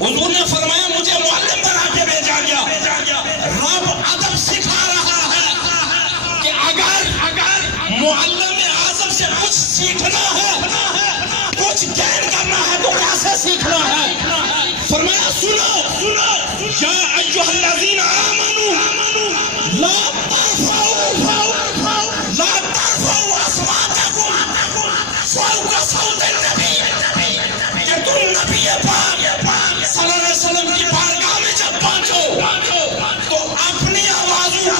حضور نے فرمایا مجھے معلم بنا کے بھیجا گیا. رب ادب سکھا رہا ہے کہ اگر معلم اعظم سے کچھ سیکھنا ہے، کچھ گین کرنا ہے تو کیسے سیکھنا ہے. فرمایا سنو یا ایھا الذین آمنوا لا ترفعوا اصواتکم فوق صوت النبی، کہ تم نبی پاک صلی اللہ علیہ وسلم کی بارگاہ میں جب پہنچو تو اپنی آوازوں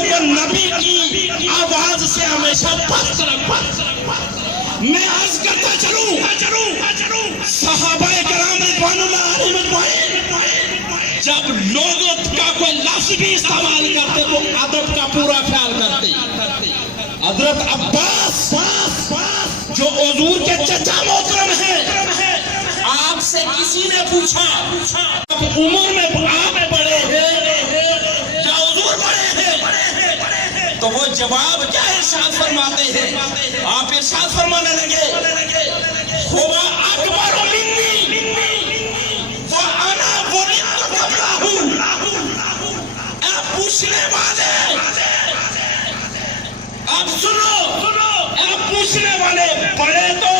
کو نبی کی آواز سے ہمیشہ پست رکھو. میں عرض کرتا چلوں صحابہ کرام رضوان اللہ علیہم اجمعین جب لوگوں کا کوئی لفظ بھی استعمال کرتے تو ادب کا پورا خیال کرتے. حضرت عباس جو حضور کے چچا محترم ہیں، آپ سے کسی نے پوچھا عمر میں آپ بڑے ہیں یا حضور بڑے ہیں، تو وہ جواب کیا ارشاد فرماتے ہیں؟ آپ ارشاد فرمانے لگے ہوا اکبر منی وانا ولدت قبلہ. اے پوچھنے والے اب سنو، اے پوچھنے والے بڑے تو